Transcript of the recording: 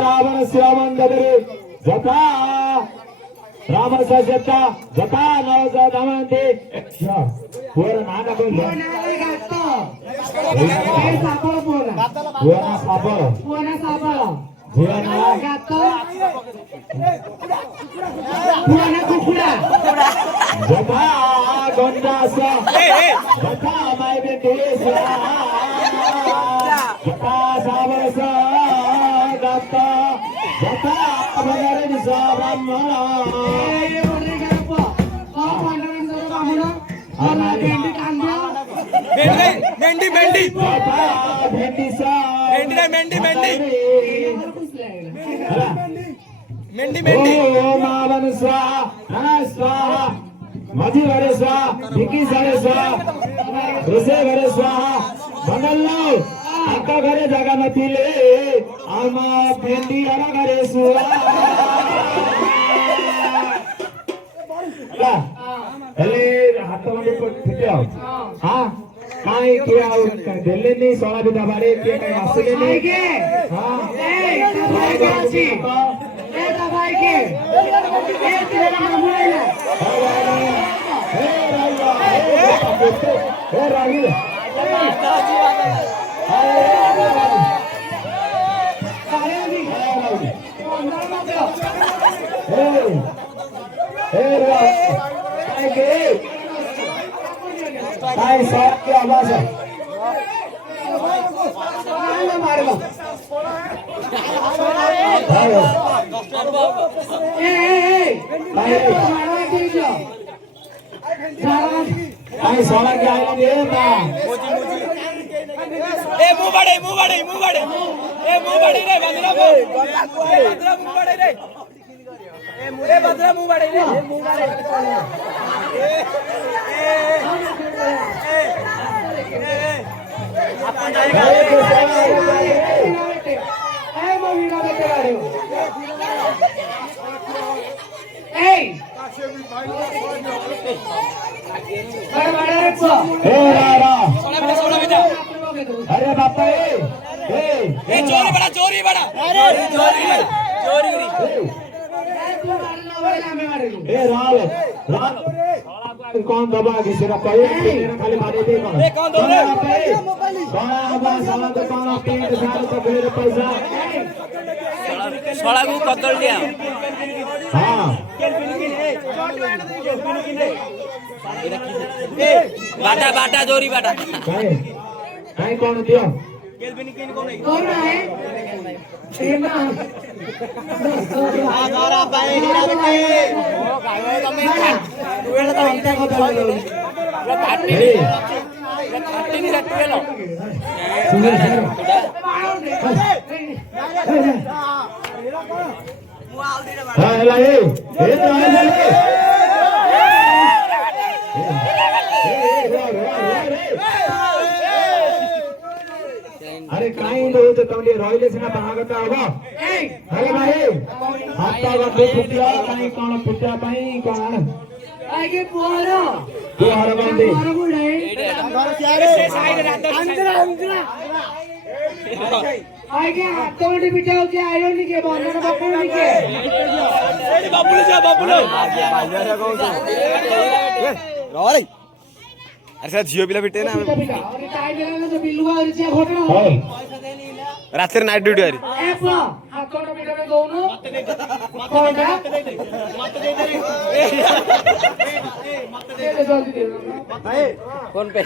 रावण श्रावण जथा रामसा जता जता नवजा दामंती पूरा नाना बोल पूरा सापर पूरा गातो पूरा कुकुड़ा जता गंडासा जता माय बेटेसा जता सावरसा गाता जता बगरे निसाब्रह्मणा मेंढी मेंढी भेंडी सा मेंढी नाही मेंढी मेंढी मेंढी मेंढी ओम आवन स्वाहा नमः स्वाहा मजी घरे स्वाहा भिकी सारे स्वाहा ऋषे घरे स्वाहा मंगललो आका घरे जागा नथिले आमा भेंडी आरा घरे स्वाहा हेले हाथ मंडी पर ठिक्यो हां काय किया दिल्ली नहीं सोना बिदा बारे के काय असले नहीं के हां ए दबाई के अछि ए दबाई के ए तेरा नाम बोलेला ए रागी काय साथ की आवाज है मारेगा काय साला की आवाज है ना ए मुंह बड़े ए मुंह बड़े रे बदला मुंह बड़े रे ए बदला मुंह बड़े रे अपन जाएगा ए मवीना बेटे आ रहे हो ए बड़े रखो ए रारा सोना बेटा अरे बापा ए चोरी बड़ा अरे चोरी ए राल कौन दबा किसी का कोई खाली मारे दे कौन ए कौन दबा कौन आबा साला तो कौन पेट साल तो मेरे पैसा सोला को कतल दिया हां बाटा चोरी बाटा काय कौन दियो कौन है सेना आधारा पाए हीरा बेटे ओ गायो तमे टुवेल तो हमते को दल काटी नहीं टुवेल हां ला ए तो अरे काय होत तमले रहिले सिना भागत आबो अरे भाई हाता गटे फुटिया काई कोन फुटिया पाई कोन आगे पोरो हर बंदे बुढ़े अंदर आगे हाथ में बिठाओ के आयो नहीं के बंदर बापू नहीं के बाबूलो रे अरे झियो पिला बेटे ना रात नाइट ड्यूटी अरे फोन पे